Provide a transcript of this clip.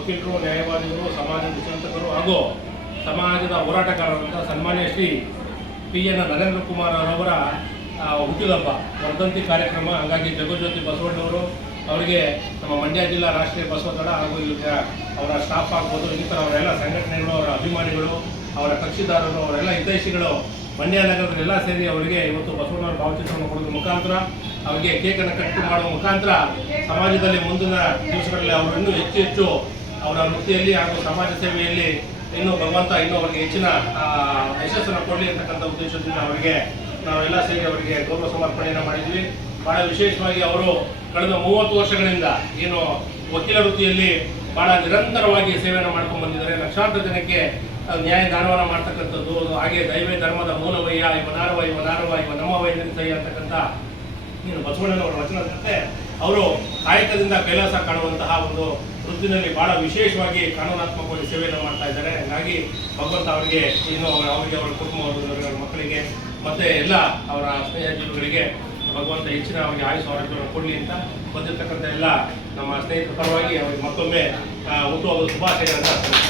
ವಕೀಲರು ನ್ಯಾಯವಾದಿಗಳು ಸಮಾಜದ ಚಿಂತಕರು ಹಾಗೂ ಸಮಾಜದ ಹೋರಾಟಗಾರರಂತ ಸನ್ಮಾನ್ಯ ಶ್ರೀ ಪಿ ಎನ್ ನರೇಂದ್ರ ಕುಮಾರ್ ಅವರವರ ಆ, ಹುಟ್ಟಿದಬ್ಬ ವರ್ಧಂತಿ ಕಾರ್ಯಕ್ರಮ. ಹಾಗಾಗಿ ಜಗಜ್ಯೋತಿ ಬಸವಣ್ಣವರು ಅವರಿಗೆ ನಮ್ಮ ಮಂಡ್ಯ ಜಿಲ್ಲಾ ರಾಷ್ಟ್ರೀಯ ಬಸವದಳ ಹಾಗೂ ಈಗ ಅವರ ಸ್ಟಾಫ್ ಆಗ್ಬೋದು ಇನ್ನಿತರ ಅವರೆಲ್ಲ ಸಂಘಟನೆಗಳು ಅವರ ಅಭಿಮಾನಿಗಳು ಅವರ ಕಕ್ಷಿದಾರರು ಅವರೆಲ್ಲ ಹಿತೈಷಿಗಳು ಮಂಡ್ಯ ನಗರದಲ್ಲೆಲ್ಲ ಸೇರಿ ಅವರಿಗೆ ಇವತ್ತು ಬಸವಣ್ಣವರ ಭಾವಚಿತ್ರವನ್ನು ಕೊಡೋದ್ರ ಮುಖಾಂತರ ಅವರಿಗೆ ಕೇಕನ್ನು ಕಟ್ಟು ಮಾಡುವ ಮುಖಾಂತರ ಸಮಾಜದಲ್ಲಿ ಮುಂದಿನ ದಿವಸಗಳಲ್ಲಿ ಅವರನ್ನು ಹೆಚ್ಚು ಹೆಚ್ಚು ಅವರ ವೃತ್ತಿಯಲ್ಲಿ ಹಾಗೂ ಸಮಾಜ ಸೇವೆಯಲ್ಲಿ ಇನ್ನೂ ಭಗವಂತ ಇನ್ನೂ ಅವರಿಗೆ ಹೆಚ್ಚಿನ ಯಶಸ್ಸನ್ನು ಕೊಡಲಿ ಅಂತಕ್ಕಂಥ ಉದ್ದೇಶದಿಂದ ಅವರಿಗೆ ನಾವೆಲ್ಲ ಸೇರಿ ಅವರಿಗೆ ಗೌರವ ಸಮರ್ಪಣೆಯನ್ನು ಮಾಡಿದ್ವಿ. ಬಹಳ ವಿಶೇಷವಾಗಿ ಅವರು ಕಳೆದ ಮೂವತ್ತು ವರ್ಷಗಳಿಂದ ಏನು ವಕೀಲ ವೃತ್ತಿಯಲ್ಲಿ ಬಹಳ ನಿರಂತರವಾಗಿ ಸೇವೆಯನ್ನು ಮಾಡ್ಕೊಂಡು ಬಂದಿದ್ದಾರೆ. ಲಕ್ಷಾಂತರ ಜನಕ್ಕೆ ನ್ಯಾಯ ದಾನವನ್ನು ಮಾಡ್ತಕ್ಕಂಥದ್ದು. ಹಾಗೆ ದೈವೇ ಧರ್ಮದ ಮೂಲವಯ್ಯ, ಇವ ನಾರವ ಇವ ನಾರವ ನಮ್ಮವ ಸೈ ಅಂತಕ್ಕಂಥ ನೀನು ಬಸವಣ್ಣನವರ ವಚನದಂತೆ, ಅವರು ಕಾಯಕದಿಂದ ಕೈಲಾಸ ಕಾಣುವಂತಹ ಒಂದು ವೃತ್ತಿನಲ್ಲಿ ಬಹಳ ವಿಶೇಷವಾಗಿ ಕಾನೂನಾತ್ಮಕವಾಗಿ ಸೇವೆಯನ್ನು ಮಾಡ್ತಾ ಇದ್ದಾರೆ. ಹಾಗಾಗಿ ಭಗವಂತ ಅವರಿಗೆ, ಇನ್ನು ಅವರ- ಅವರಿಗೆ, ಅವರ ಕುಟುಂಬ ಅವರ ಮಕ್ಕಳಿಗೆ, ಮತ್ತೆ ಎಲ್ಲ ಅವರ ಸ್ನೇಹಜೀವಿಗಳಿಗೆ ಭಗವಂತ ಹೆಚ್ಚಿನ ಅವರಿಗೆ ಆಯುಷ ಆರೋಗ್ಯವನ್ನು ಕೊಡಲಿ ಅಂತ ಬಂದಿರತಕ್ಕಂಥ ಎಲ್ಲ ನಮ್ಮ ಸ್ನೇಹಿತರ ಪರವಾಗಿ ಅವರಿಗೆ ಮತ್ತೊಮ್ಮೆ ಹುಟ್ಟುಹಬ್ಬದ ಶುಭಾಶಯಗಳನ್ನು